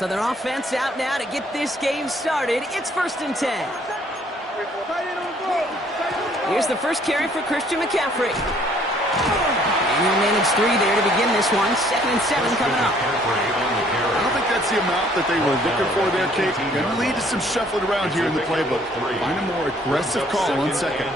So their offense out now to get this game started. It's 1st and 10. Here's the first carry for Christian McCaffrey. And he'll manage 3 there to begin this one. 2nd and 7 coming up. I don't think that's the amount that they were looking for there, Kate. Going to lead to some shuffling around here in the playbook. Find a more aggressive call on 2nd.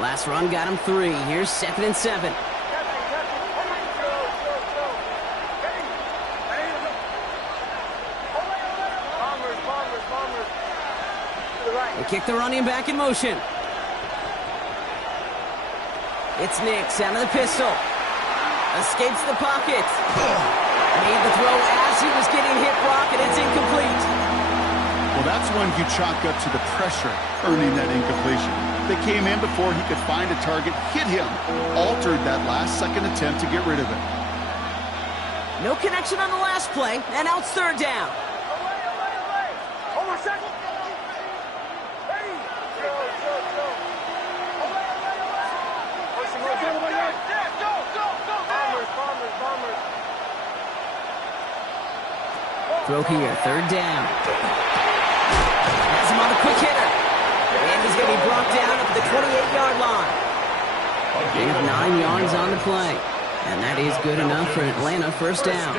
Last run got him 3. Here's 2nd and 7. They kick the running back in motion. It's Nix out of the pistol. Escapes the pocket. Made the throw as he was getting hit, Brock, and it's incomplete. Well, that's one you chalk up to the pressure earning that incompletion. They came in before he could find a target, hit him, altered that last-second attempt to get rid of it. No connection on the last play, and now it's 3rd down. Throw here, 3rd down. Has him on the quick hitter. And he's going to be brought down up at the 28-yard line. Gain of 9 yards on the play. And that is good enough for Atlanta. 1st down.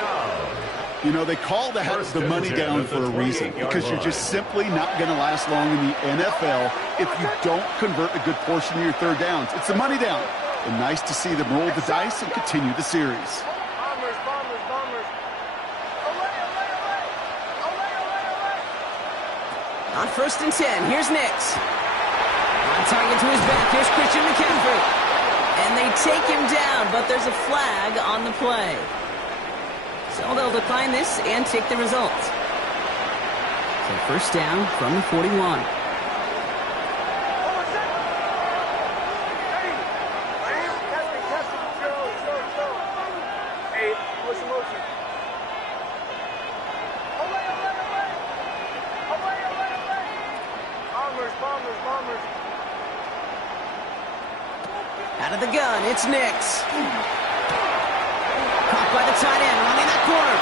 You know, they call that the money down for a reason, because you're just simply not going to last long in the NFL if you don't convert a good portion of your 3rd downs. It's the money down. And nice to see them roll the dice and continue the series. On 1st and 10, here's Nix. On target to his back, here's Christian McCaffrey. And they take him down, but there's a flag on the play. So they'll decline this and take the result. So 1st down from the 41. Out of the gun, it's Nix. Caught by the tight end, running that corner.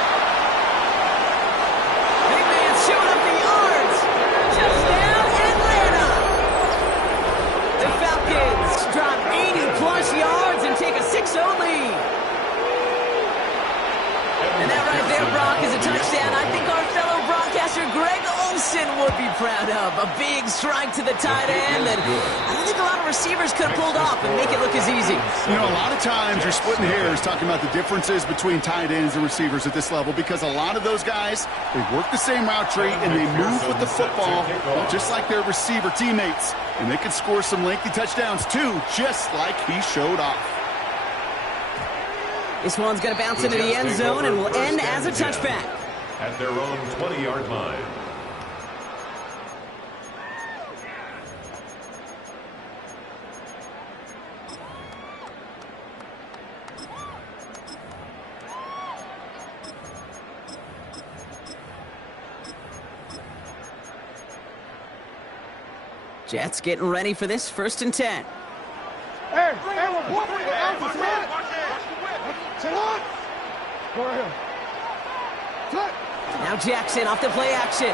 Big man showing up the yards. Touchdown, Atlanta. The Falcons drop 80-plus yards and take a 6-0 lead. And that right there, Brock, is a touchdown I think our fellow broadcaster Greg Olsen would be proud of. A big strike to the tight end that I don't think a lot of receivers could have pulled off and make it look as easy. You know, a lot of times you're splitting hairs talking about the differences between tight ends and receivers at this level, because a lot of those guys, they work the same route tree and they move with the football just like their receiver teammates. And they can score some lengthy touchdowns too, just like he showed off. This one's going to bounce into the end zone and will end as a touchback. At their own 20-yard line. Jets getting ready for this 1st and 10. Hey, go ahead. Now Jackson off the play action.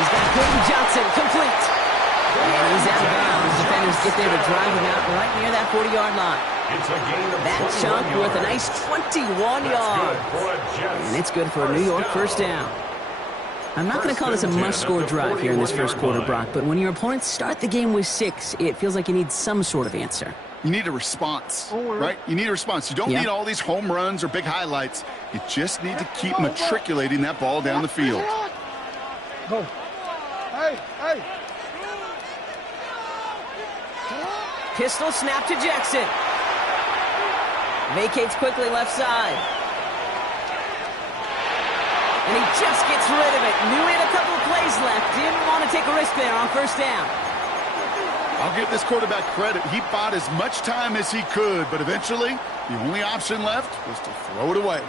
He's got Clayton Johnson complete. And he's out of bounds. Defenders get there to drive him out right near that 40-yard line. That chunk worth a nice 21 yards. And it's good for a New York 1st down. I'm not going to call this a must-score drive here in this 1st quarter, Brock, but when your opponents start the game with 6, it feels like you need some sort of answer. You need a response, right? You need a response. You don't need all these home runs or big highlights. You just need to keep matriculating that ball down the field. Go. Hey. Pistol snap to Jackson. Vacates quickly left side. And he just gets rid of it. Knew he had a couple of plays left. Didn't want to take a risk there on 1st down. I'll give this quarterback credit. He bought as much time as he could, but eventually the only option left was to throw it away.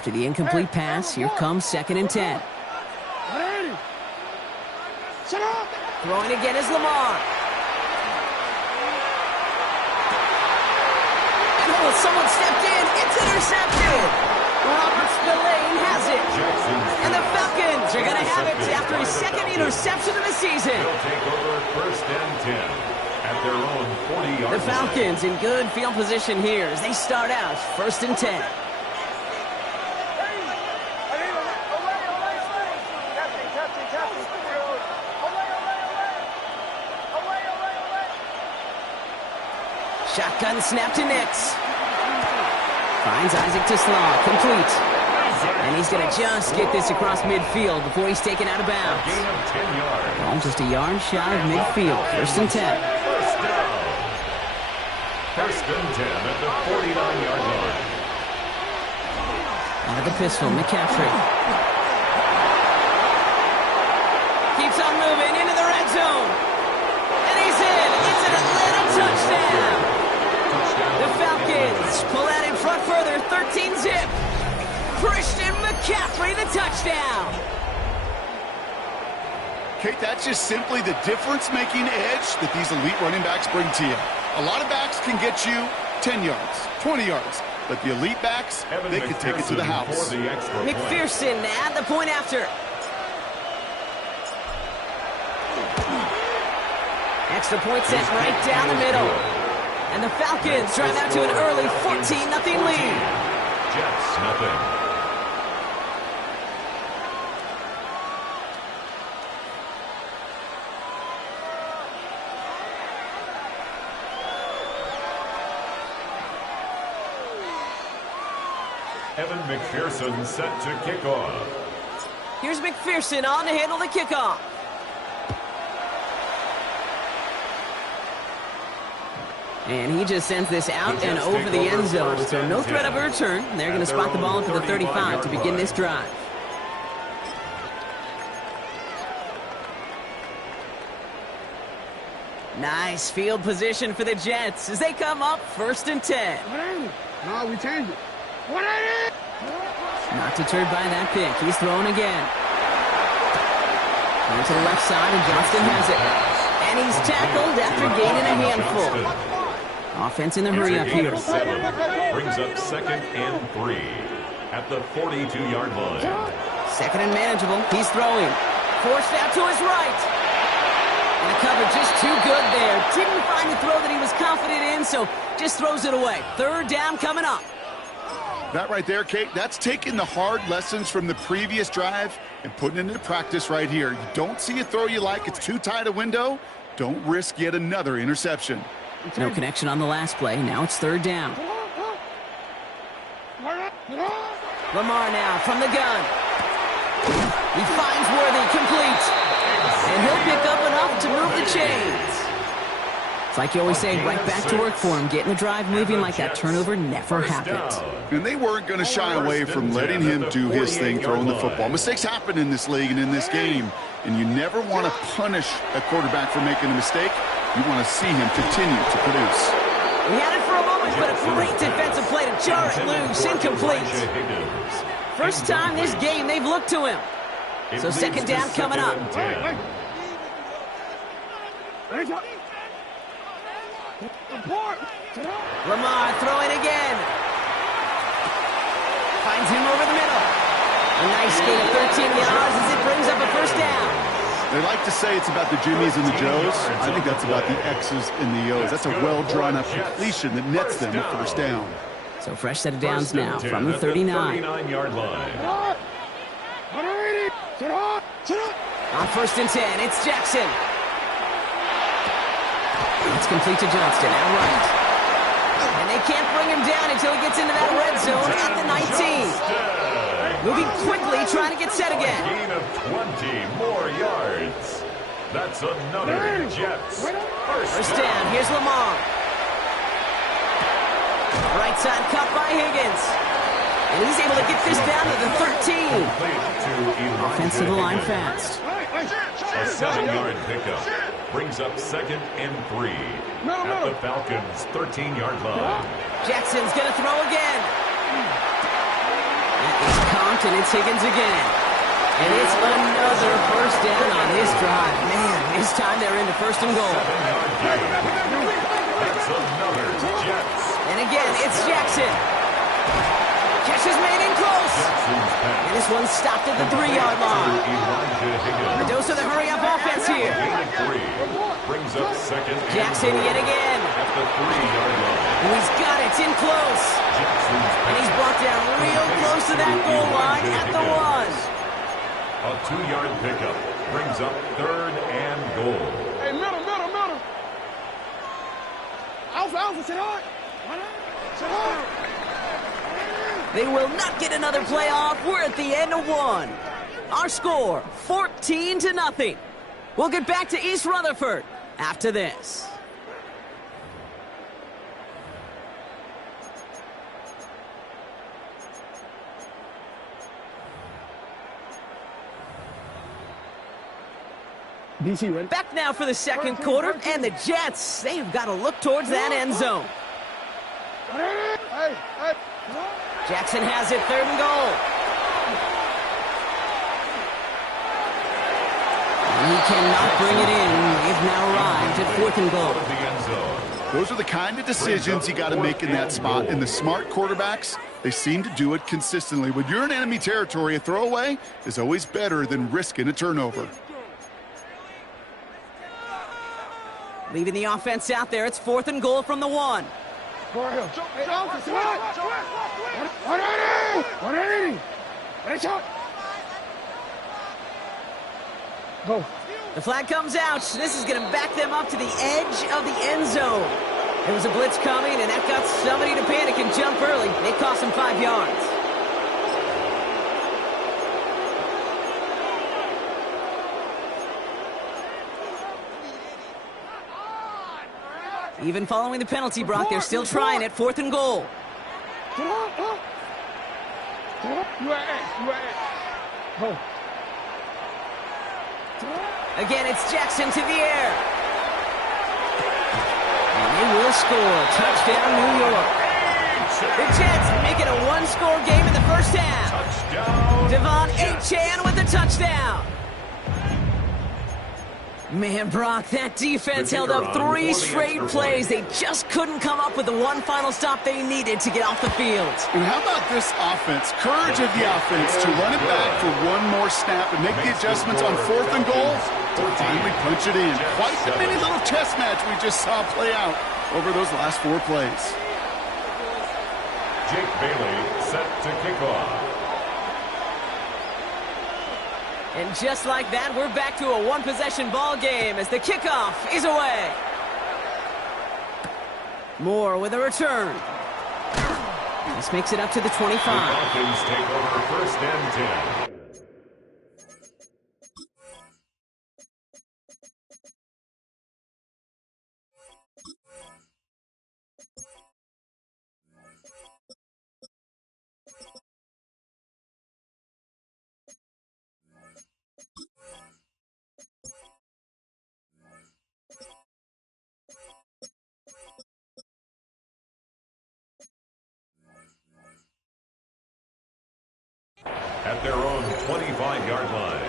After the incomplete pass, here comes 2nd and 10. Throwing again is Lamar. And oh, someone stepped in. It's intercepted. Robert Spillane has it. And the Falcons are going to have it after his 2nd interception of the season. They'll take over 1st and 10 at their own 40-yard line. The Falcons in good field position here as they start out 1st and 10. Shotgun snap to Nix. Finds Isaac to Slaw. Complete. And he's going to just get this across midfield before he's taken out of bounds. Gain of 10 yards. Ball just a yard shy of midfield. 1st and 10. First down. 1st and 10 at the 49-yard line. Out of the pistol, McCaffrey. Keeps on moving into the red zone. And he's in. It's an Atlanta touchdown. The Falcons pull out in front further, 13-zip. Christian McCaffrey, the touchdown. Kate, that's just simply the difference-making edge that these elite running backs bring to you. A lot of backs can get you 10 yards, 20 yards, but the elite backs, they can take it to the house. McPherson at the point after. Extra point set right down the middle. And the Falcons drive out to an early 14-0 lead. Jets, nothing. Evan McPherson set to kick off. Here's McPherson on to handle the kickoff. And he just sends this out and over the end zone. So no threat of a return. They're going to spot the ball up at the 35 to begin this drive. Nice field position for the Jets as they come up 1st and 10. No, we changed it. Not deterred by that pick. He's throwing again. Going to the left side, and Johnston has it. And he's tackled after gaining a handful. Offense in the hurry-up here. Brings up 2nd and 3 at the 42-yard line. 2nd and manageable. He's throwing. Forced out to his right. And the cover just too good there. Didn't find the throw that he was confident in, so just throws it away. 3rd down coming up. That right there, Kate, that's taking the hard lessons from the previous drive and putting it into practice right here. You don't see a throw you like, it's too tight a window, don't risk yet another interception. No connection on the last play. Now it's 3rd down. Lamar now from the gun. He finds Worthy, complete. And he'll pick up enough to move the chains. It's like you always say, right back to work for him, getting the drive moving like that turnover never happened. And they weren't going to shy away from letting him do his thing, throwing the football. Mistakes happen in this league and in this game, and you never want to punish a quarterback for making a mistake. You want to see him continue to produce. He had it for a moment, but a great defensive play to jar it loose, incomplete. First time this game they've looked to him. So 2nd down coming up. Lamar throwing again. Finds him over the middle. A nice gain of 13 yards as it brings up a 1st down. They like to say it's about the Jimmies and the Joes. I think that's about the X's and the O's. That's a well-drawn-up completion that nets them a 1st down. So fresh set of downs now from the 39. 39-yard line. On 1st and 10, it's Jackson. It's complete to Johnston, out right. And they can't bring him down until he gets into that red zone at the 19. Moving quickly, trying to get set again. Gain of 20 more yards. That's another Jets. First down, here's Lamar. Right side cut by Higgins. And he's able to get this down to the 13. Offensive line fast. A 7-yard pickup brings up 2nd and 3 at the Falcons' 13-yard line. Jackson's going to throw again. It's comped, and it's Higgins again. And it's another first down on this drive. Man, this time they're into first and goal. That's another Jets. And again, it's Jackson. Catch is made in close. And this one stopped at the 3-yard line. A dose of the hurry-up offense here. Brings up second. Jackson yet again. At the 3-yard line. And he's got it in close. And he's brought down real close to that goal line at the 1. A 2-yard pickup brings up third and goal. Hey, middle. Alpha, sit hard. Sit hard. They will not get another playoff. We're at the end of 1. Our score, 14-0. We'll get back to East Rutherford after this. DC, ready? Back now for the second quarter, and the Jets, they have got to look towards that end zone. Hey. Jackson has it, 3rd and goal. And he cannot bring it in. They've now arrived at 4th and goal. Those are the kind of decisions you got to make in that spot. And the smart quarterbacks, they seem to do it consistently. When you're in enemy territory, a throwaway is always better than risking a turnover. Leaving the offense out there, it's 4th and goal from the 1. Hey, Alpha, sit hard. 180. Go. The flag comes out. This is going to back them up to the edge of the end zone. There was a blitz coming, and that got somebody to panic and jump early. It cost them 5 yards. Even following the penalty, Brock, they're still trying it. 4th and goal. Go. Again, it's Jackson to the air. And they will score. Touchdown, New York. The Jets make it a 1-score game in the first half. Touchdown. Devon Achane with the touchdown. Man, Brock, that defense held up 3 straight plays. They just couldn't come up with the one final stop they needed to get off the field. And how about this offense? Courage of the offense to run it back for one more snap and make the adjustments on 4th and goal to finally punch it in. Quite the mini little chess match we just saw play out over those last 4 plays. Jake Bailey set to kick off. And just like that, we're back to a 1-possession ball game as the kickoff is away. Moore with a return. This makes it up to the 25. The Falcons take over 1st and 10. At their own 25-yard line.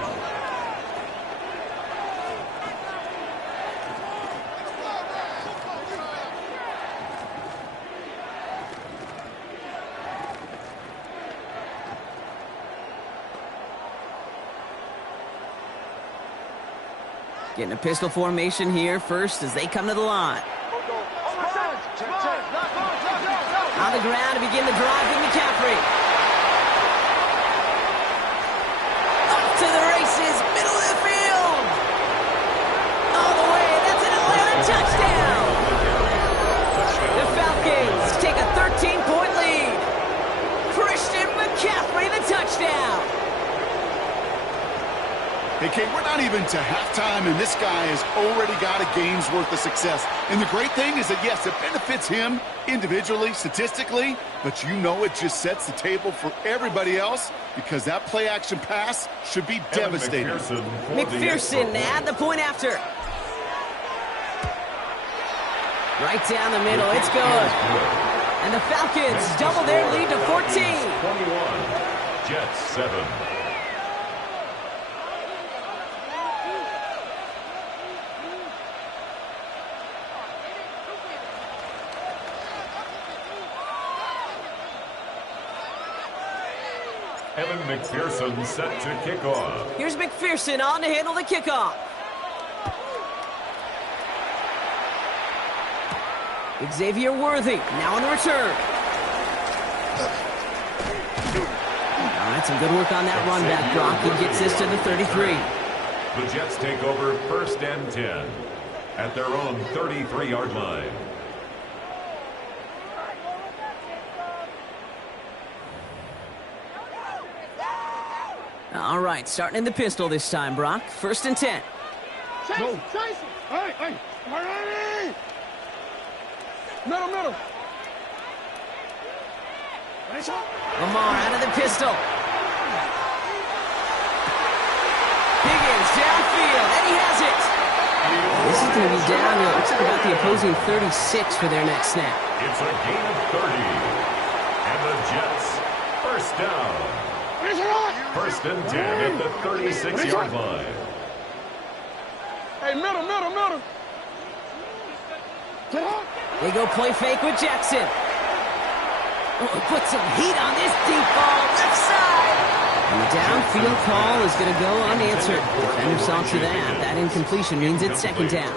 Getting a pistol formation here first as they come to the line. On the ground to begin the drive with McCaffrey. To the races, middle of the field. All the way, that's an Atlanta touchdown. The Falcons take a 13-point lead. Christian McCaffrey, the touchdown. Hey, Kate, we're not even to halftime, and this guy has already got a game's worth of success. And the great thing is that, yes, it benefits him individually, statistically, but you know it just sets the table for everybody else because that play-action pass should be devastating. McPherson at the point after. Right down the middle, it's good. And the Falcons double their lead to 14. Jets 7. Evan McPherson set to kick off. Here's McPherson on to handle the kickoff. Xavier Worthy now on the return. All right, some good work on that run back, Brock. He gets this to the 33. The Jets take over 1st and 10 at their own 33-yard line. All right, starting in the pistol this time, Brock. 1st and 10. Go. Hey. Middle. Lamar out of the pistol. Higgins downfield, and he has it. This is going to be down to, looks like about the opposing 36 for their next snap. It's a gain of 30. And the Jets, 1st down. 1st and 10 at the 36-yard line. Hey, middle. They go play fake with Jackson. Oh, put some heat on this deep ball, left side. And the downfield call is going to go unanswered. Defender saw to that. That incompletion means it's 2nd down.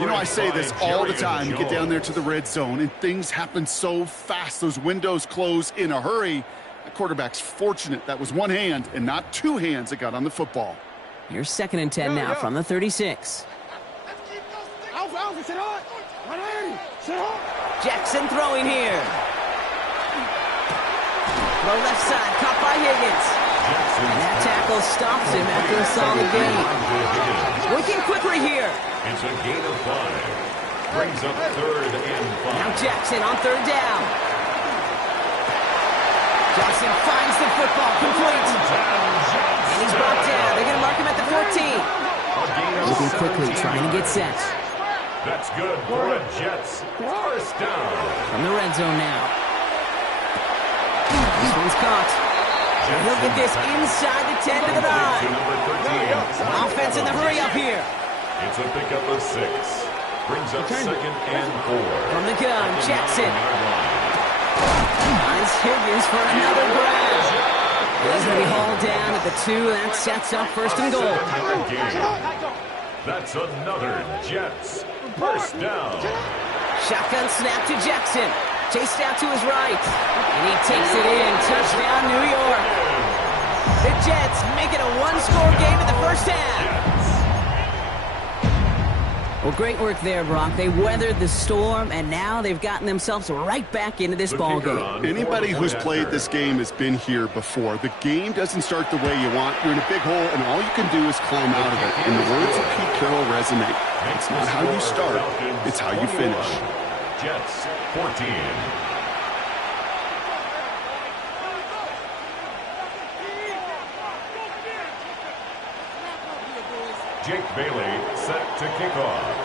You know, I say this all the time. You get down there to the red zone, and things happen so fast. Those windows close in a hurry. The quarterback's fortunate that was one hand and not two hands that got on the football. Here's 2nd and 10 now from the 36. Jackson throwing here. Throw left side, caught by Higgins. And that tackle stops him after a solid gain. Working quickly here. It's a gain of 5. Brings up 3rd and 5. Now Jackson on 3rd down. Jackson finds the football, complete. And he's brought down. They're going to mark him at the 14. Moving quickly, trying to get set. That's good for the Jets. 1st down. From the red zone now. This one's caught. And he'll get this inside the 10 to the 9. Offense in the hurry up here. It's a pickup of 6. Brings up 2nd and 4. From the gun, Jackson. Nice Higgins for another grab. He's going to be hauled down at the 2. That sets up 1st and goal. That's another Jets 1st down. Shotgun snap to Jackson. Chased out to his right. And he takes it in. Touchdown, New York. The Jets make it a one-score game in the 1st half. Well, great work there, Brock. They weathered the storm, and now they've gotten themselves right back into this ball game. Anybody who's played this game has been here before. The game doesn't start the way you want. You're in a big hole, and all you can do is climb out of it. In the words of Pete Carroll resonate, it's not how you start, it's how you finish. Jets 14. Jake Bailey set to kick off.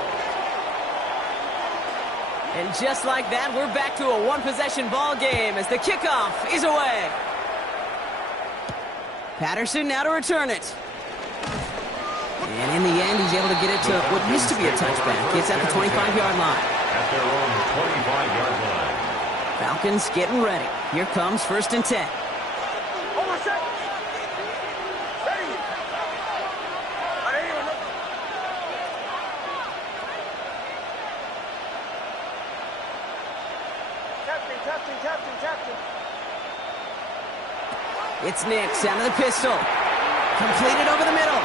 And just like that, we're back to a one-possession ball game as the kickoff is away. Patterson now to return it. And in the end, he's able to get it to what used to be a touchback. It's at the 25-yard line. At their own 25-yard line. Falcons getting ready. Here comes 1st and 10. Captain. It's Nix out of the pistol. Completed over the middle.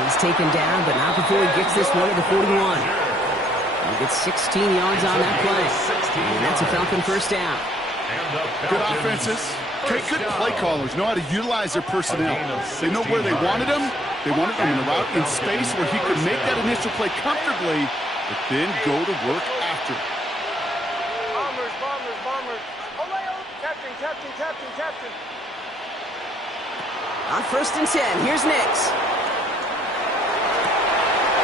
He's taken down, but not before he gets this one to the 41. He gets 16 yards on that play. And that's a Falcon 1st down. Good offenses. Good play callers know how to utilize their personnel. They know where they wanted him. They wanted him in a route in space where he could make that initial play comfortably, but then go to work after. Bombers. Captain. On 1st and 10, here's Nix.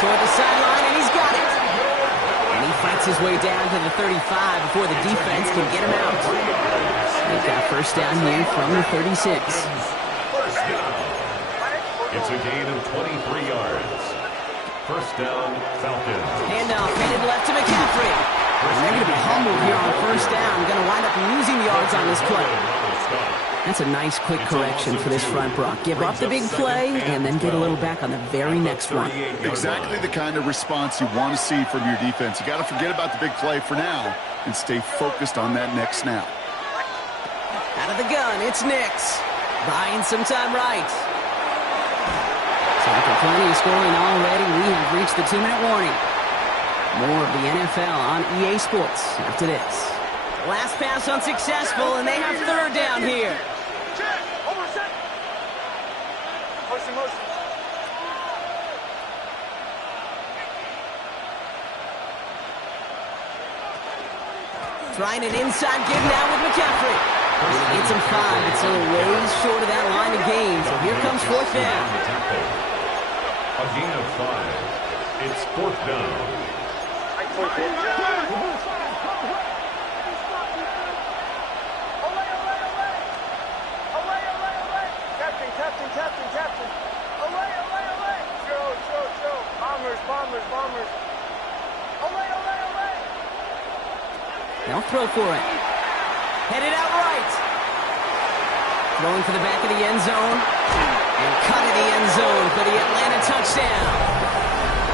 Toward the sideline, and he's got it. And he fights fights his way down to the 35 before the defense can get him out. They've got first down here from the 36. First down. It's a gain of 23 yards. First down, Falcons. Handoff headed left to McCaffrey. And they're going to be humbled here on first down. Going to wind up losing yards on this play. That's a nice quick correction for this front, Brock. Give up the big play and then get a little back on the very next one. Exactly the kind of response you want to see from your defense. You got to forget about the big play for now and stay focused on that next snap. Out of the gun, it's Nix. Buying some time right. So after plenty of scoring already, we have reached the 2-minute warning. More of the NFL on EA Sports after this. Last pass unsuccessful, and they have third down here. Trying an inside give now with McCaffrey. He gets him 5. It's a ways short of that line of gain, so here comes fourth down. A gain of 5. It's fourth down. Captain. Away. Joe. Bombers. Away. They'll throw for it. Headed out right. Throwing for the back of the end zone. And cut of the end zone for the Atlanta touchdown.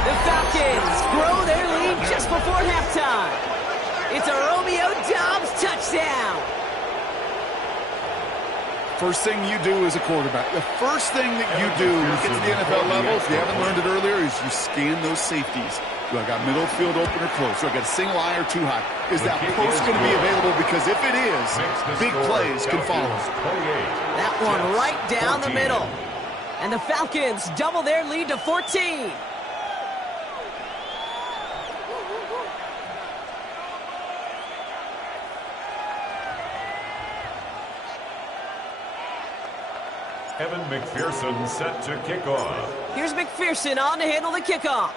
The Falcons grow their lead just before halftime. It's a Romeo Doubs touchdown. First thing you do as a quarterback, the first thing that you do when you get to the NFL level, if you haven't learned it earlier, is you scan those safeties. Do I got middle field open or close? Do I got a single eye or too high? Is that post going to be available? Because if it is, big plays can follow. That one right down the middle. And the Falcons double their lead to 14. Evan McPherson set to kick off. Here's McPherson on to handle the kickoff.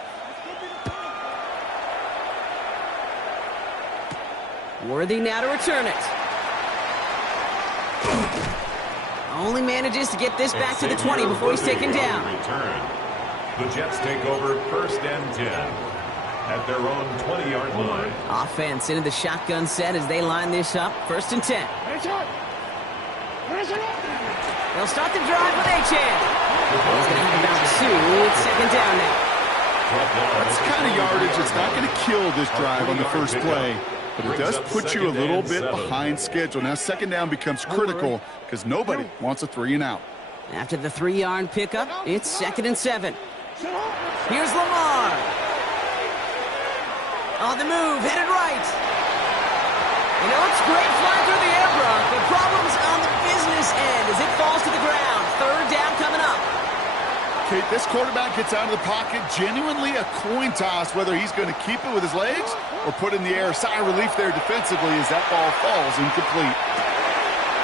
Worthy now to return it. Only manages to get this back to the 20 before he's taken down. The Jets take over first and 10 at their own 20-yard line. Offense into the shotgun set as they line this up. First and 10. They'll start the drive with Achane. He's going to have about 2. It's second down now. That's the kind of yardage. It's not going to kill this drive on the first play, but it does put you a little bit behind schedule. Now second down becomes critical because nobody wants a 3 and out. After the 3-yard pickup, it's second and 7. Here's Lamar. On the move, headed right. You know, it's great flying through the air, Brock, but problems on the business end as it falls to the ground. Third down coming up. Okay, this quarterback gets out of the pocket, genuinely a coin toss whether he's going to keep it with his legs or put in the air. Sigh of relief there defensively as that ball falls incomplete.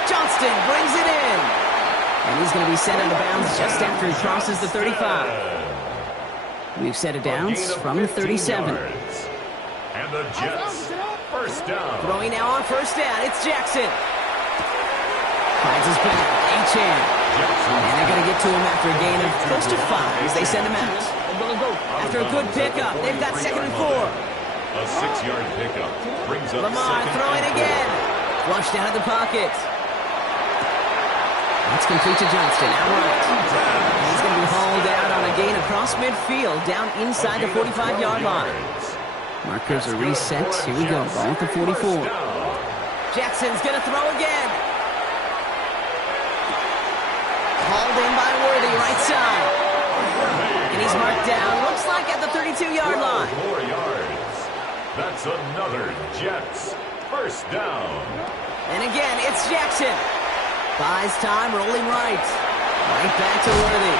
Johnston brings it in. And he's going to be sent out of bounds just after he crosses the 35. We've set it down from the 37. And the Jets, first down. Throwing now on first down. It's Jackson. Finds his back. Achane. And they're going to get to him after a gain of close to 5 as they send him out. After a good pickup, they've got second and 4. A 6-yard pickup brings up Lamar throwing again. Flushed out of the pocket. That's complete to Johnston. Outright. He's going to be hauled out on a gain across midfield down inside the 45-yard line. Markers are reset. Here we go. Ball at the 44. Jackson's going to throw again. Hauled in by Worthy, right side. And he's marked down, looks like at the 32-yard line. 4 yards. That's another Jets first down. And again, it's Jackson. Buys time, rolling right. Right back to Worthy.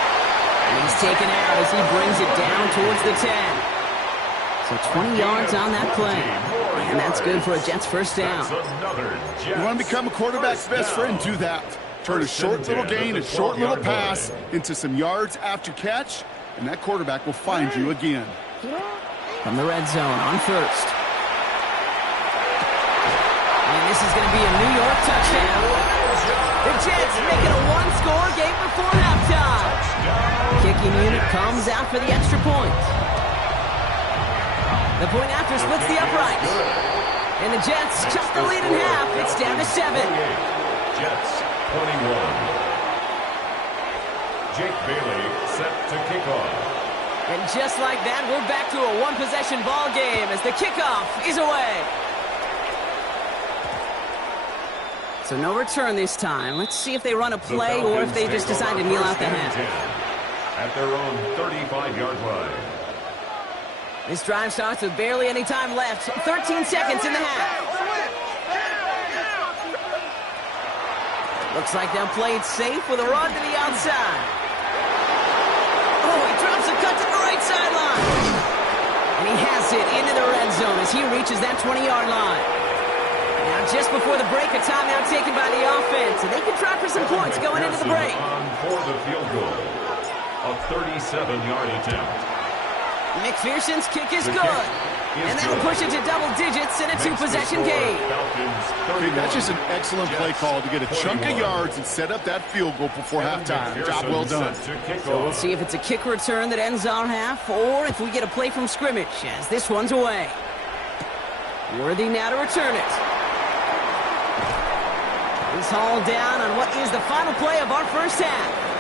And he's taken out as he brings it down towards the 10. So 20 yards on that play. And that's good for a Jets first down. You want to become a quarterback's best friend? Do that. Turn a short little gain, a short little pass into some yards after catch, and that quarterback will find you again. From the red zone on first. And this is going to be a New York touchdown. The Jets make it a one-score game before halftime. Kicking unit comes out for the extra point. The point after splits the uprights. And the Jets chop the lead in half. It's down to 7. Jets 21. Jake Bailey set to kick off. And just like that, we're back to a one-possession ball game as the kickoff is away. So no return this time. Let's see if they run a play or if they just decide to kneel out the half. At their own 35-yard line. This drive starts with barely any time left. 13 seconds in the half. Looks like they'll play it safe with a run to the outside. Oh, he drops a cut to the right sideline. And he has it into the red zone as he reaches that 20-yard line. Now, just before the break, a timeout taken by the offense. And they can try for some points going into the break. On for the field goal. A 37-yard attempt. McPherson's kick is good. And that'll push it to double digits in a two-possession game. That's just an excellent play call to get a chunk of yards and set up that field goal before halftime. Job well done. So we'll see if it's a kick return that ends our half or if we get a play from scrimmage as this one's away. Worthy now to return it. He's hauled down on what is the final play of our first half.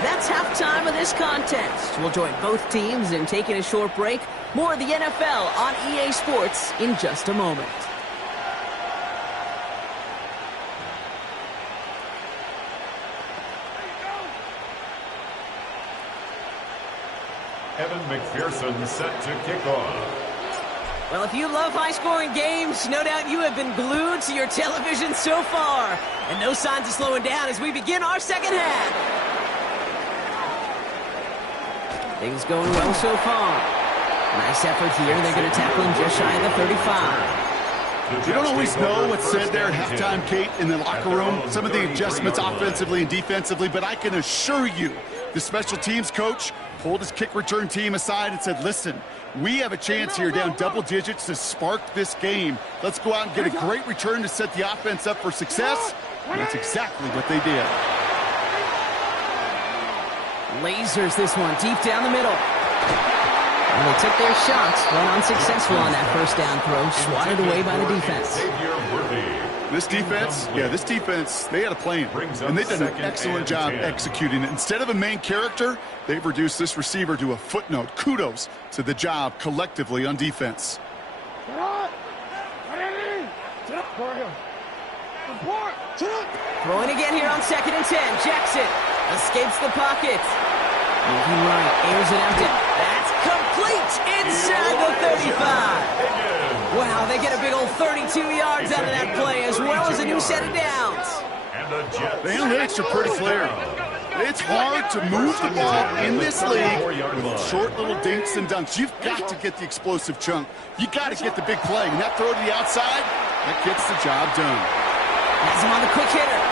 That's halftime of this contest. We'll join both teams in taking a short break. More of the NFL on EA Sports in just a moment. Evan McPherson set to kick off. Well, if you love high-scoring games, no doubt you have been glued to your television so far. And no signs of slowing down as we begin our second half. Things going well so far. Nice effort here. They're going to tackle him just shy of the 35. You don't always know what's said there at halftime, Kate, in the locker room. Some of the adjustments offensively and defensively, but I can assure you the special teams coach pulled his kick return team aside and said, listen, we have a chance here down double digits to spark this game. Let's go out and get a great return to set the offense up for success. And that's exactly what they did. Lasers this one deep down the middle. And they took their shots, but unsuccessful on that first down throw, swatted away by the defense. This defense, they had a plan, and they've done an excellent job executing it. Instead of a main character, they've reduced this receiver to a footnote. Kudos to the job collectively on defense. Throwing again here on 2nd and 10. Jackson escapes the pocket. Moving right, airs it out to. That's complete inside the 35. Wow, they get a big old 32 yards out of that play, as well as a new set of downs. The analytics are pretty clear. It's hard to move the ball in this league with short little dinks and dunks. You've got to get the explosive chunk. You got to get the big play. And that throw to the outside, that gets the job done. Has him on the quick hitter.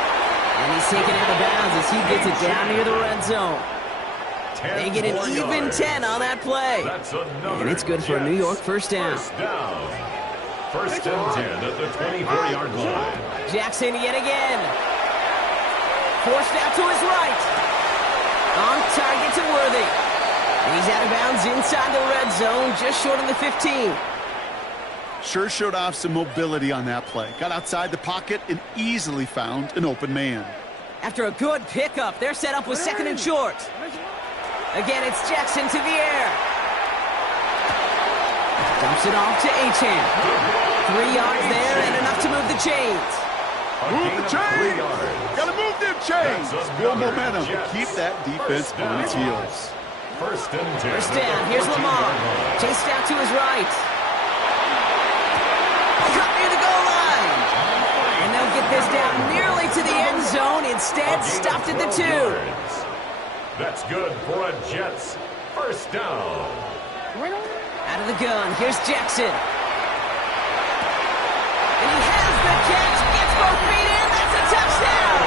And he's taken out of bounds as he gets it down near the red zone. They get an even 10 on that play. And it's good for a New York first down. First and 10 at the 24-yard line. Jackson yet again. Forced out to his right. On target to Worthy. He's out of bounds inside the red zone, just short of the 15. Sure showed off some mobility on that play. Got outside the pocket and easily found an open man. After a good pickup, they're set up with 2nd and short. Again, it's Jackson to the air. Dumps it off to Achane. 3 yards there and enough to move the chains. Move the chains! Gotta move them chains! Build momentum. Keep that defense on its heels. First and 10. First down. Here's Lamar. Chased out to his right. Cut near the goal line. And they'll get this down nearly to the end zone. Instead, stopped at the 2. That's good for a Jets first down. Out of the gun. Here's Jackson. And he has the catch. Gets both feet in. That's a touchdown.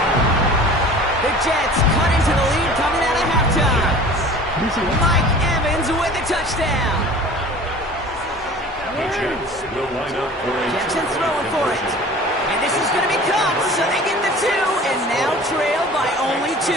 The Jets cut into the lead coming out of halftime. Mike Evans with the touchdown. The Jets will line up for a Jackson throwing for it. And this is going to be caught, so they get the 2, and now trail by only 2.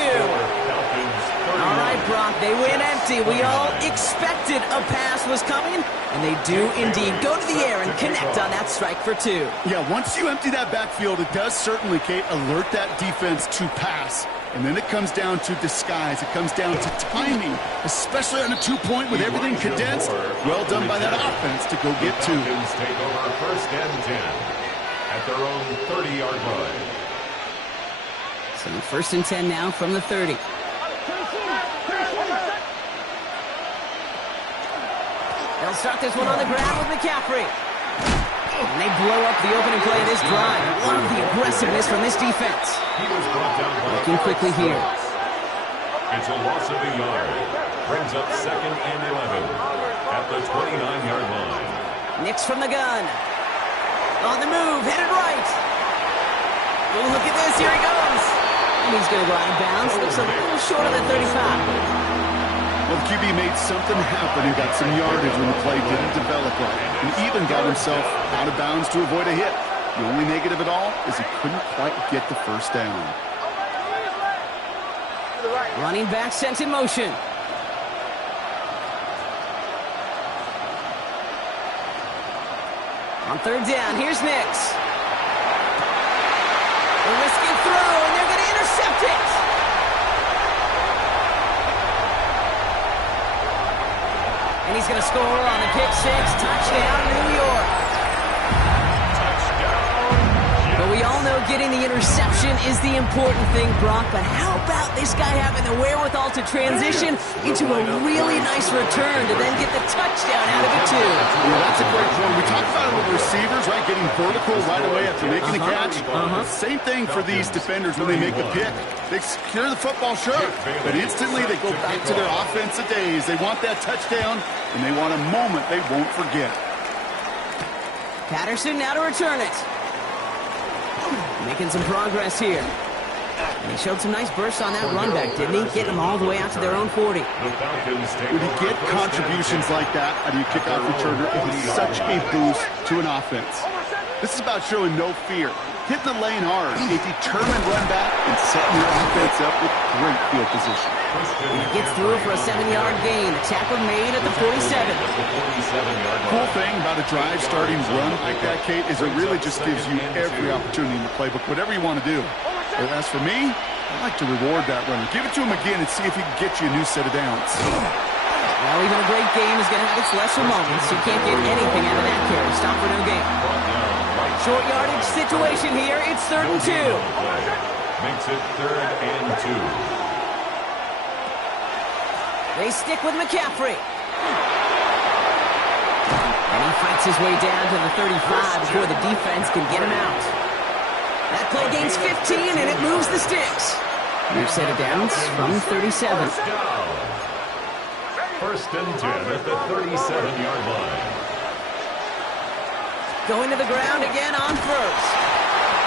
All right, Brock, they win empty. We all expected a pass was coming, and they do indeed go to the air and connect on that strike for 2. Yeah, once you empty that backfield, it does certainly, Kate, alert that defense to pass. And then it comes down to disguise. It comes down to timing, especially on a 2-point with everything condensed. Well done by that offense to go get 2. Falcons take over 1st and 10 at their own 30-yard line. So 1st and 10 now from the 30. They'll start this one on the ground with McCaffrey. And they blow up the opening play of this drive. Love the aggressiveness from this defense. He was brought down by Looking quickly here. It's a loss of a yard. Brings up 2nd and 11 at the 29-yard line. Nix from the gun. On the move, headed right. Oh, look at this, here he goes. And he's going to go out of bounds. Looks a little short of the 35. Well, the QB made something happen. He got some yardage when the play didn't develop right. And even got himself out of bounds to avoid a hit. The only negative at all is he couldn't quite get the 1st down. Running back sent in motion. On 3rd down, here's Nix. A risky throw, and they're going to intercept it. And he's going to score on the pick 6. Touchdown, New York. But we all know getting the interception is the important thing, Brock. But how about this guy having the wherewithal to transition into a really nice return to then get the touchdown out of it, too? Yeah, that's a great point. We talked about it with receivers, right? Getting vertical right away after making a catch. Same thing for these defenders when they make the pick. They secure the football, sure, but instantly they go back to their offensive days. They want that touchdown, and they want a moment they won't forget. Patterson now to return it. Making some progress here. And he showed some nice bursts on that run back, didn't he? Getting them all the way out to their own 40. When you get contributions like that out of your kickoff returner, it is such a boost to an offense. This is about showing no fear, hitting the lane hard, a determined run back, and setting your offense up with great field position. He gets through for a 7-yard gain. A tackle made at the 47. Cool thing about a drive starting run like that, Kate, is it really just gives you every opportunity in the playbook, whatever you want to do. As for me, I like to reward that runner. Give it to him again and see if he can get you a new set of downs. Well, even a great game is going to have its lesser moments. You can't get anything out of that carry. Stop for no gain. Short yardage situation here. It's 3rd and 2. Makes it 3rd and 2. They stick with McCaffrey. And he fights his way down to the 35 before the defense can get him out. That play gains 15, and it moves the sticks. New set of downs from 37. 1st and 10 at the 37-yard line. Going to the ground again on 1st.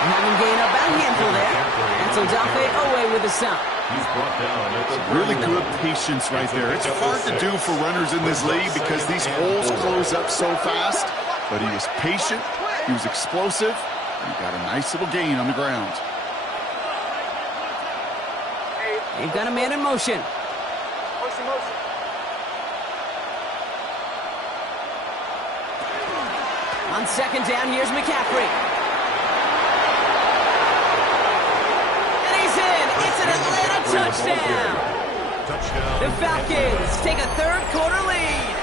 And having gained up about a handful there. And so Dafe away with the stop. He's brought down at the really good patience right there. It's hard to do for runners in this league because these holes close up so fast. But he was patient, he was explosive, and he got a nice little gain on the ground. They've got a man in motion. On 2nd down, here's McCaffrey. And he's in. It's an Atlanta touchdown. The Falcons take a 3rd quarter lead.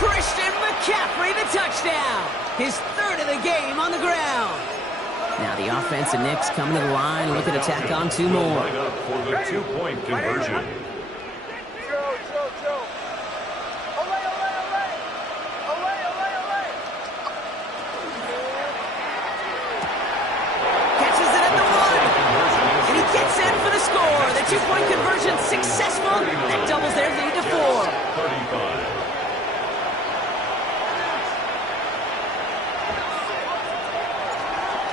Christian McCaffrey, the touchdown. His 3rd of the game on the ground. Now the offense and Knicks coming to the line, looking to tack on 2 more. Line up for the 2-point conversion. Catches it at the 1. And he gets in for the score. The 2-point conversion successful. That doubles their lead to 4. 35.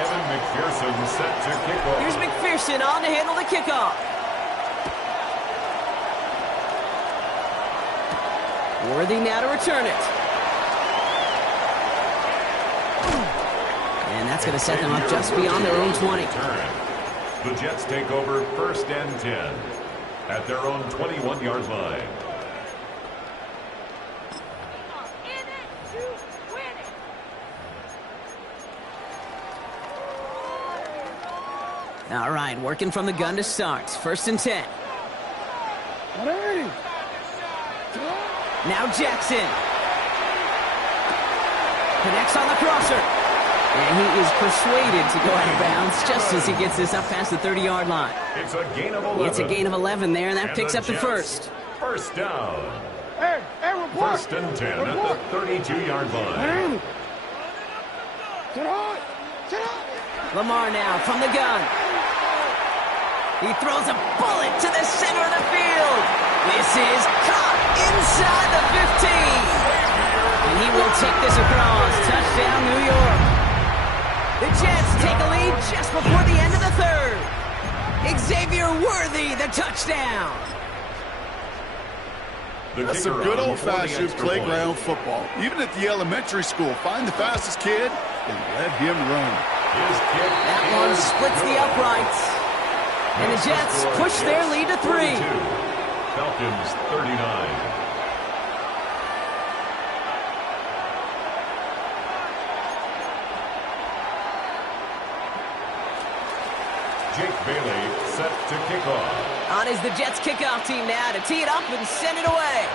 Kevin McPherson set to kick off. Here's McPherson on to handle the kickoff. Worthy now to return it. And that's going to set them up just beyond their own 20. The Jets take over 1st and 10 at their own 21-yard line. All right, working from the gun to start. 1st and 10. Now Jackson. Connects on the crosser. And he is persuaded to go out of bounds just as he gets this up past the 30-yard line. It's a gain of 11. It's a gain of 11 there, and that picks up the first. 1st down. Hey, report. 1st and 10 at the 32-yard line. Sit on. Lamar now from the gun. He throws a bullet to the center of the field. This is caught inside the 15. And he will take this across. Touchdown, New York. The Jets take a lead just before the end of the 3rd. Xavier Worthy, the touchdown. That's some good old-fashioned playground football. Even at the elementary school, find the fastest kid and let him run. That one splits the uprights. And the Jets push their lead to 3. Falcons 39. Jake Bailey set to kick off. On is the Jets kickoff team now to tee it up and send it away.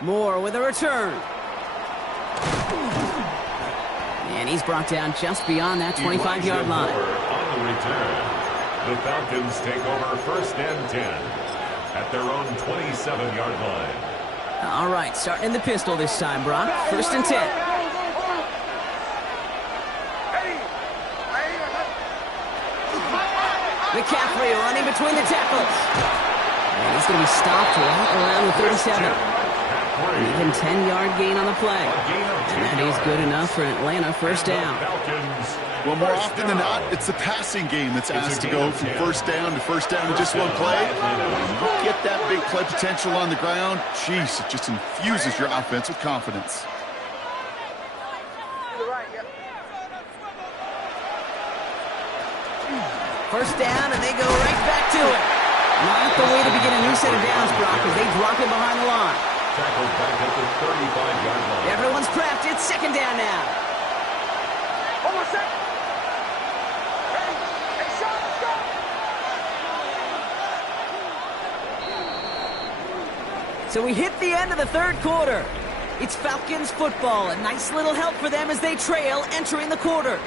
Moore with a return. And he's brought down just beyond that 25-yard line. On the return, the Falcons take over 1st and 10 at their own 27-yard line. All right, starting in the pistol this time, Brock. 1st and 10. McCaffrey running between the tackles. And he's going to be stopped right around the 37. An even 10-yard gain on the play. And that is good enough for Atlanta 1st down. Well, more often than not, it's the passing game that's asked to go from 1st down to 1st down in just one play. When you get that big play potential on the ground, jeez, it just infuses your offense with confidence. First down, and they go right back to it. Not the way to begin a new set of downs, Brock, as they drop it behind the line. Tackled back at the 35-yard line. Everyone's prepped. It's 2nd down now. Almost set. Hey, shot, let's go. So we hit the end of the 3rd quarter. It's Falcons football. A nice little help for them as they trail entering the quarter.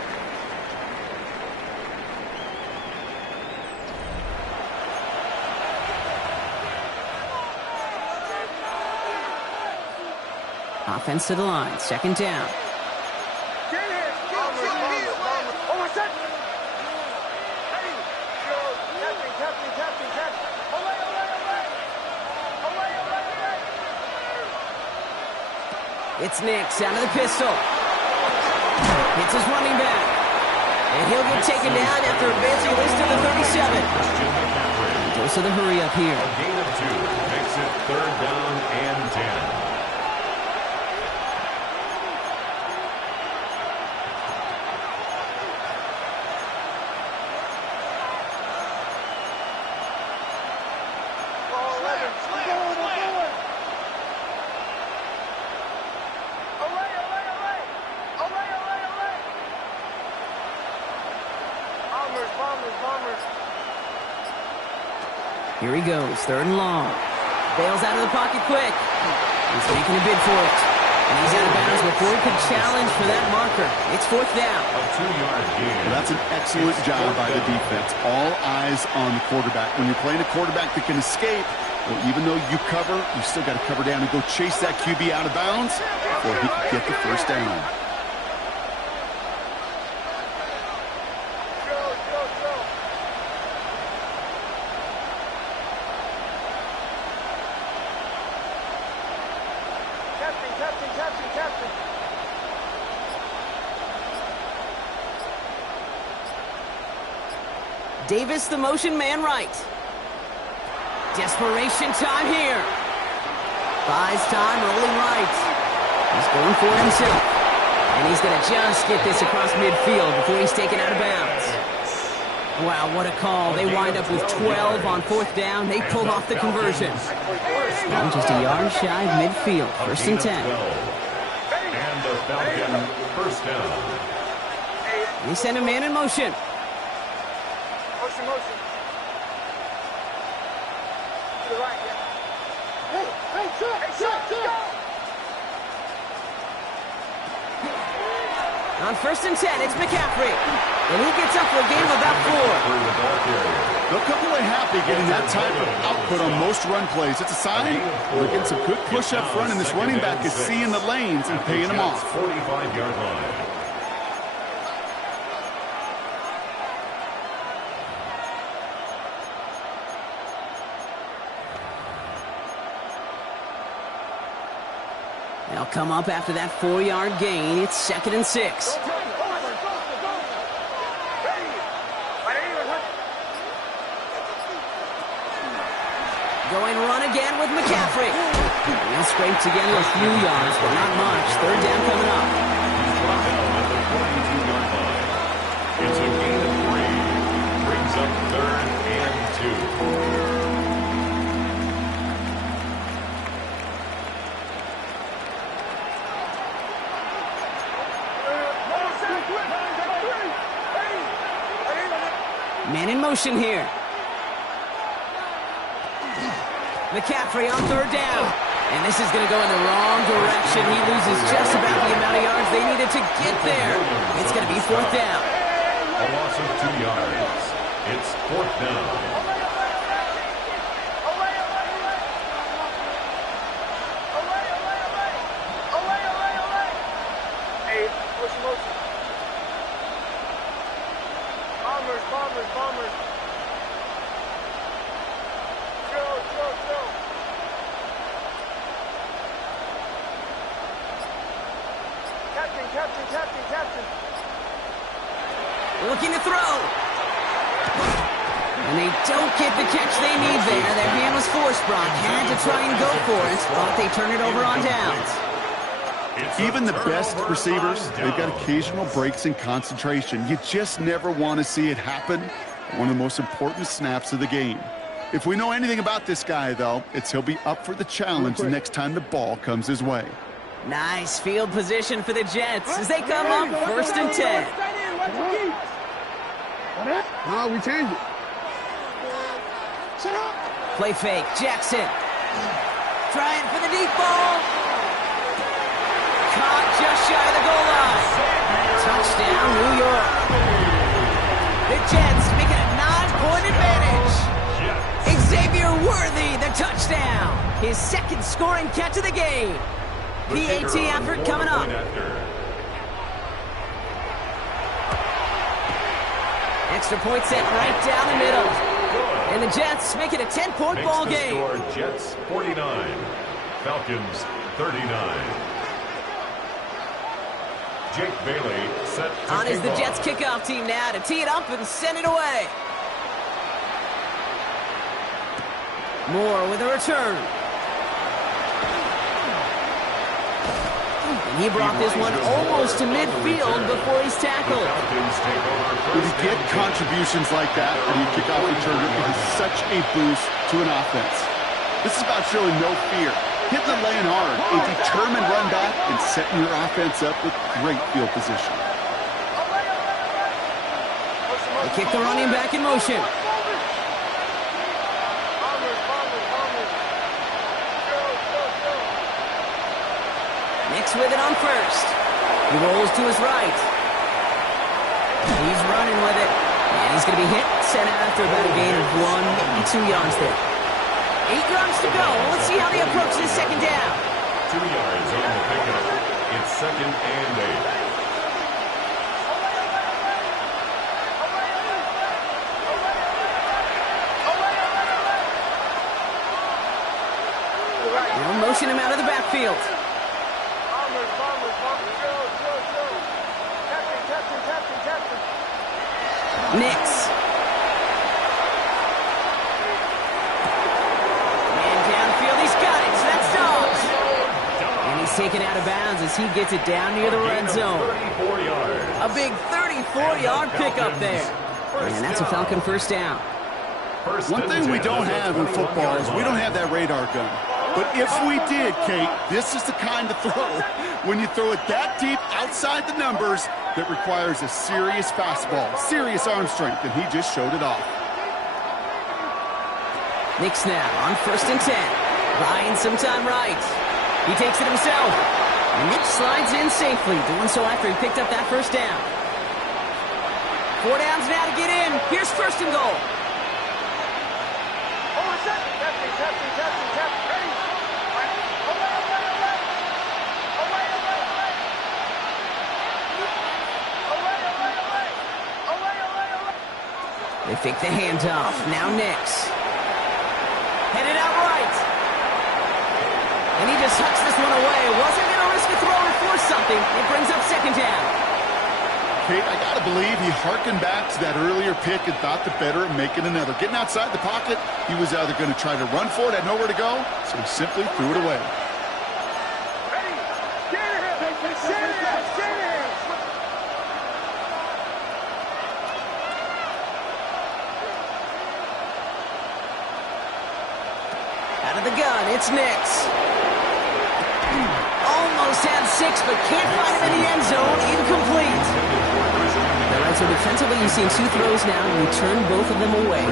Offense to the line. 2nd down. It's Nix out of the pistol. It's his running back. And he'll get taken down after advancing at least to the 37. He goes to the hurry up here. A gain of 2 makes it 3rd down and 10. Here he goes, 3rd and long. Bails out of the pocket quick. He's making a bid for it. And he's out of bounds before he could challenge for that marker. It's 4th down. A 2-yard gain. Well, that's an excellent job by the defense. All eyes on the quarterback. When you're playing a quarterback that can escape, well, even though you cover, you still got to cover down and go chase that QB out of bounds before he can get the 1st down. Davis, the motion man right. Desperation time here. Buys time, rolling right. He's going for it himself. And he's going to just get this across midfield before he's taken out of bounds. Wow, what a call. They wind up with 12 on 4th down. They pull off the conversion. And just a yard shy of midfield. 1st and 10. And the Falcon first down. They send a man in motion. Motion. To the right, yeah. Hey, shot. On 1st and 10, it's McCaffrey. And he gets up for a gain of about 4. They'll come away happy getting that type of output on most run plays. It's a sign they're getting some good push up front, and this running back is seeing the lanes and paying them off. 45-yard line. They'll come up after that 4-yard gain. It's 2nd and 6. Going run again with McCaffrey. He'll scrape together a few yards, but not much. 3rd down coming up. He's brought down at the 42-yard line. It's a gain of 3. Brings up 3rd and 2. Man in motion here. McCaffrey on 3rd down. And this is going to go in the wrong direction. He loses just about the amount of yards they needed to get there. It's going to be 4th down. A loss of 2 yards. It's 4th down. Bombers. Chill. Captain. Looking to throw. And they don't get the catch they need there. That man was forced, Brock. Had to try and go for it, but they turn it over on downs. Even the best receivers, they've got occasional breaks in concentration. You just never want to see it happen at one of the most important snaps of the game. If we know anything about this guy, though, it's he'll be up for the challenge the next time the ball comes his way. Nice field position for the Jets as they come up 1st and 10. No, we changed it. Play fake, Jackson. Trying for the deep ball. Caught just shy of the goal line. Touchdown, New York. The Jets making a 9-point advantage. Xavier Worthy, the touchdown. His 2nd scoring catch of the game. PAT effort coming up. Extra point set right down the middle. And the Jets make it a 10-point ball game. Score, Jets 49, Falcons 39. Jake Bailey set to On is the off. Jets kickoff team now to tee it up and send it away. Moore with a return. And he brought this one almost to midfield before he's tackled. When you get contributions like that and you kick off returner, it is such a boost to an offense. This is about showing no fear, hitting the lane hard, a determined run back, and setting your offense up with great field position. They kick the running back in motion. Nix with it on 1st. He rolls to his right. He's running with it. And he's going to be hit, sent out after about a gain of 1, maybe 2 yards there. 8 yards to go. Let's see how they approach this 2nd down. 2 yards on the pickup. It's 2nd and 8. They'll motion him out of the backfield. Nix. Man downfield, he's got it. So that's Dobbs. And he taken out of bounds as he gets it down near the red zone. 34 yards. A big 34-yard pickup there. And that's a Falcon first down. One thing we don't have in football is we don't have that radar gun. But if we did, Kate, this is the kind of throw, when you throw it that deep outside the numbers, that requires a serious fastball, serious arm strength, and he just showed it off. Nick snap on 1st and 10. Buying some time right. He takes it himself. And Nick slides in safely, doing so after he picked up that first down. 4 downs now to get in. Here's 1st and goal. They fake the handoff. Now Nix. Headed out right. And he just hucks this one away. Wasn't going to risk a throw or force something. It brings up 2nd down. Kate, I got to believe he harkened back to that earlier pick and thought the better of making another. Getting outside the pocket, he was either going to try to run for it, had nowhere to go, so he simply threw it away. Out of the gun, it's Nix. Almost had 6, but can't find him in the end zone. Incomplete. All right, so defensively, you've seen 2 throws now, and you turn both of them away.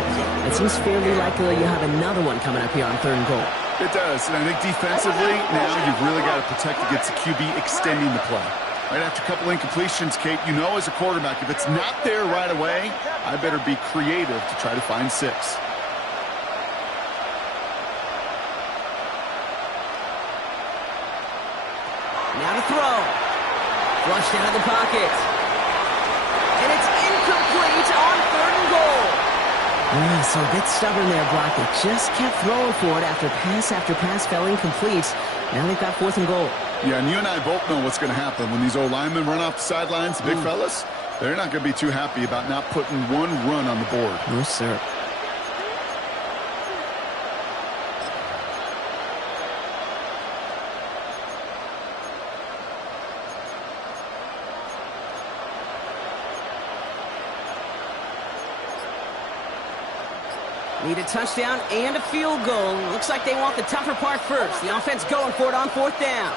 It seems fairly likely you have another one coming up here on 3rd and goal. It does, and I think defensively, now you've really got to protect against the QB extending the play. Right after a couple incompletions, Kate, you know as a quarterback, if it's not there right away, I better be creative to try to find 6. Now to throw. Flushed out of the pocket. And it's incomplete on 3rd and goal. So a bit stubborn there, Brock. They just kept throwing for it after pass fell incomplete. Now they've got 4th and goal. Yeah, and you and I both know what's going to happen. When these old linemen run off the sidelines, the big fellas, they're not going to be too happy about not putting one run on the board. No, sir. Need a touchdown and a field goal. Looks like they want the tougher part first. The offense going for it on 4th down.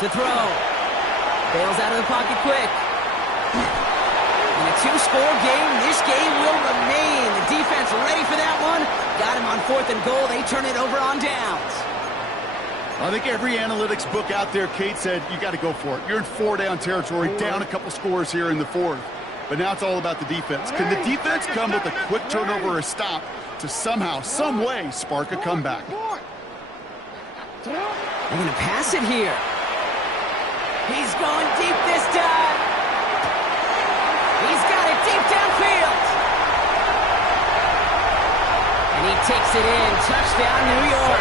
To throw. Bails out of the pocket quick. In a 2-score game, this game will remain. The defense ready for that one. Got him on 4th and goal. They turn it over on downs. I think every analytics book out there, Kate, said you got to go for it. You're in 4-down territory, down a couple scores here in the 4th. But now it's all about the defense. Can the defense come with a quick turnover or a stop to somehow, some way, spark a comeback? They're going to pass it here. He's going deep this time. He's got it deep downfield. And he takes it in. Touchdown, New York.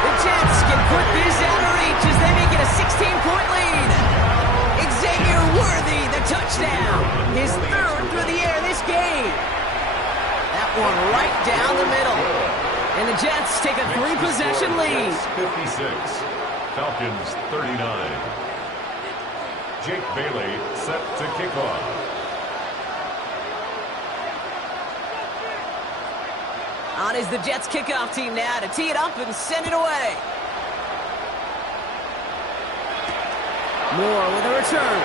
The Jets can put this out of reach as they make it a 16-point lead. Xavier Worthy, the touchdown. His 3rd through the air this game. That one right down the middle. And the Jets take a 3-possession lead. 56. Falcons 39. Jake Bailey set to kick off. On is the Jets kickoff team now to tee it up and send it away. Moore with a return.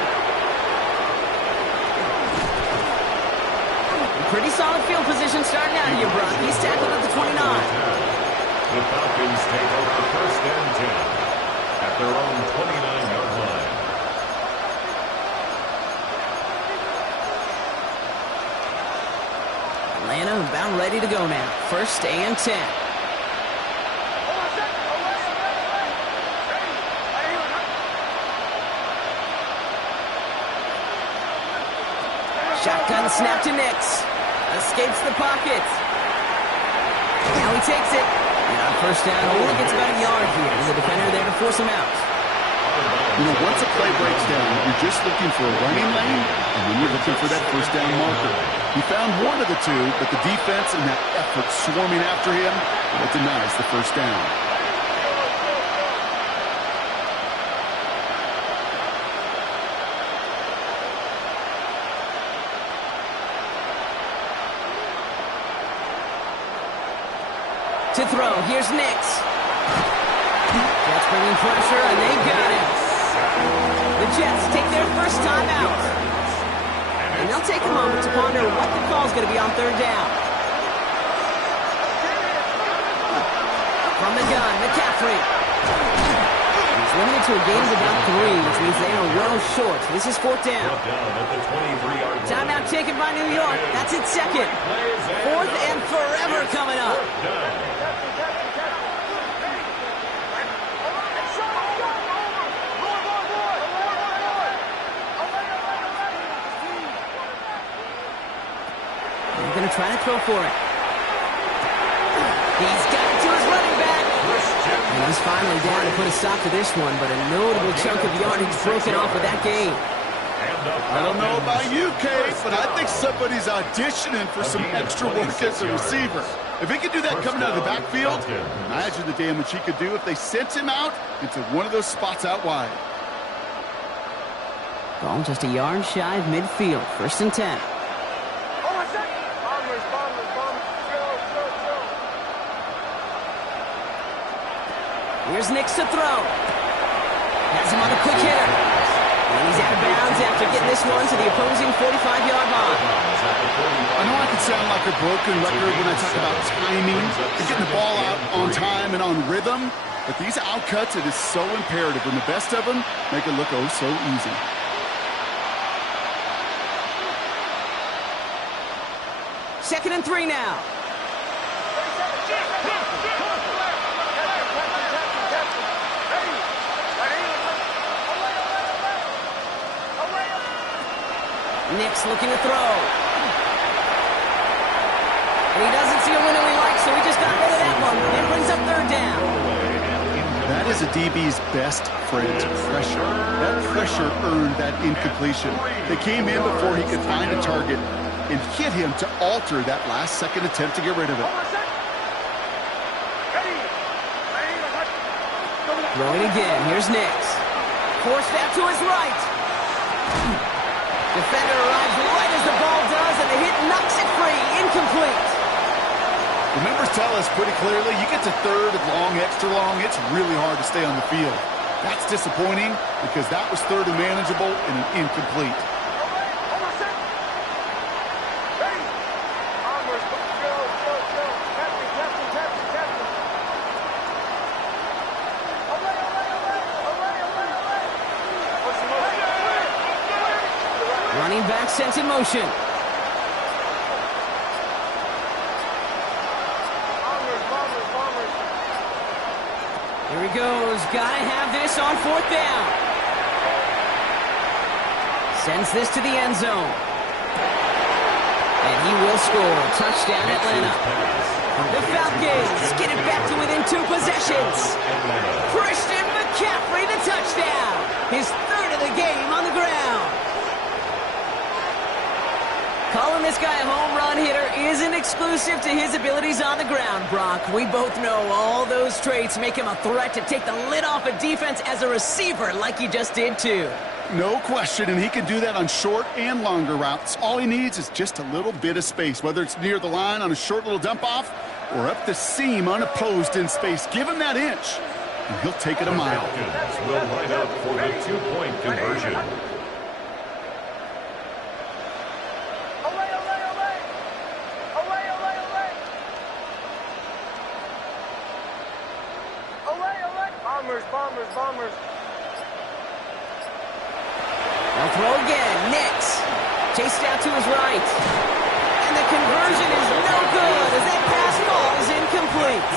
Pretty solid field position starting out here, Brock. He's tackled at the 29. The Falcons take over 1st and 10 at their own 29-yard line. Atlanta about ready to go now. 1st and 10. Shotgun snap to Nix. Escapes the pocket. Now he takes it. And on 1st down, only gets about a yard here. The defender there to force him out. You know, once a play breaks down, you're just looking for a running lane, and then you're looking for that 1st down marker. He found one of the two, but the defense and that effort swarming after him, it denies the 1st down. To throw. Here's Nix. Jets bringing pressure, and they got it. The Jets take their first time out. And they'll take a moment to ponder what the call's going to be on third down. From the gun, McCaffrey. He's limited to a gain of about 3, which means they are well short. This is fourth down. Timeout taken by New York. That's its second. Fourth and forever coming up. They're going to try to throw for it. He's got it to his running back. And he's finally down to put a stop to this one, but a notable chunk of yardage broken off with that game. I don't know about you, Kate, but I think somebody's auditioning for some extra work as a receiver. If he could do that coming out of the backfield, imagine the damage he could do if they sent him out into one of those spots out wide. Ball just a yard shy of midfield. First and 10. Here's Nix to throw. Has him on a quick hitter. And he's out of bounds after getting this one to the opposing 45-yard line. I know I can sound like a broken record when I talk about timing and getting the ball out on time and on rhythm, but these outcuts, it is so imperative, and the best of them make it look oh so easy. Second and 3 now. Nix looking to throw. And he doesn't see a window he likes, so he just got rid of that one. It brings up third down. That is a DB's best friend, pressure. That pressure earned that incompletion. They came in before he could find a target and hit him to alter that last-second attempt to get rid of it. Throwing again. Here's Nix. Forced out to his right. Defender arrives right as the ball does, and the hit knocks it free. Incomplete. The numbers tell us pretty clearly, you get to third and long, extra long, it's really hard to stay on the field. That's disappointing because that was third and manageable and an incomplete. Running back sent in motion. Here he goes. Gotta have this on fourth down. Sends this to the end zone. And he will score. Touchdown, Atlanta. The Falcons get it back to within 2 possessions. Christian McCaffrey, the touchdown. His third of the game on the ground. Calling this guy a home run hitter isn't exclusive to his abilities on the ground, Brock. We both know all those traits make him a threat to take the lid off a defense as a receiver like he just did too. No question, and he can do that on short and longer routes. All he needs is just a little bit of space, whether it's near the line on a short little dump-off or up the seam unopposed in space. Give him that inch, and he'll take it a mile. Falcons will line up for the 2-point conversion. Bombers. They'll throw again. Nix. Chased out to his right. And the conversion is no good as that pass falls incomplete.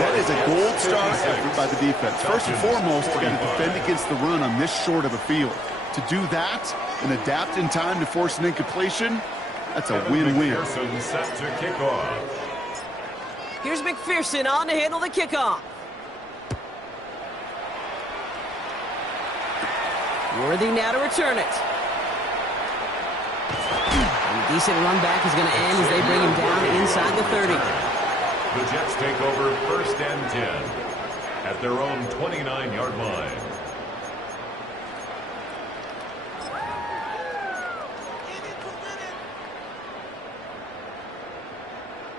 That is a gold star effort by the defense. First and foremost, you got to defend against the run on this short of a field. To do that and adapt in time to force an incompletion, that's a win-win. Set to kick off. Here's McPherson on to handle the kickoff. Worthy now to return it. And a decent run back is going to end as they bring him down inside the 30. The Jets take over first and 10 at their own 29-yard line.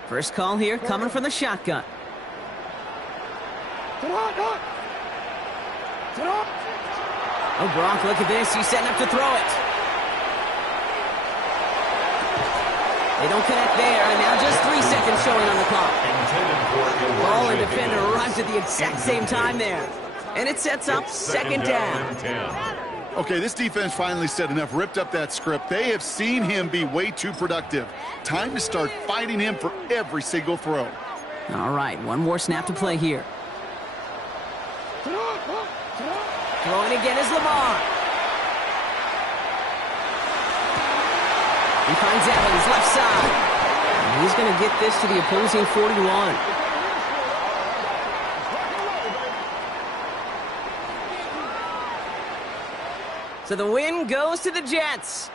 First call here coming from the shotgun. Oh, Gronk, look at this. He's setting up to throw it. They don't connect there, and now just 3 seconds showing on the clock. Ball and defender arrives at the exact same time there. And it sets up second down. Okay, this defense finally said enough, ripped up that script. They have seen him be way too productive. Time to start fighting him for every single throw. All right, one more snap to play here. Throwing again is Lamar. He finds Evans left side. And he's going to get this to the opposing 41. So the win goes to the Jets.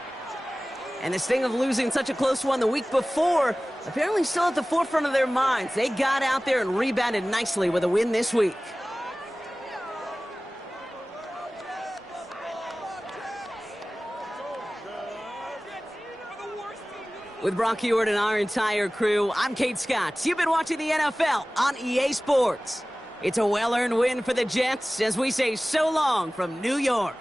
And this thing of losing such a close one the week before, apparently still at the forefront of their minds. They got out there and rebounded nicely with a win this week. With Brock Ewart and our entire crew, I'm Kate Scott. You've been watching the NFL on EA Sports. It's a well-earned win for the Jets as we say so long from New York.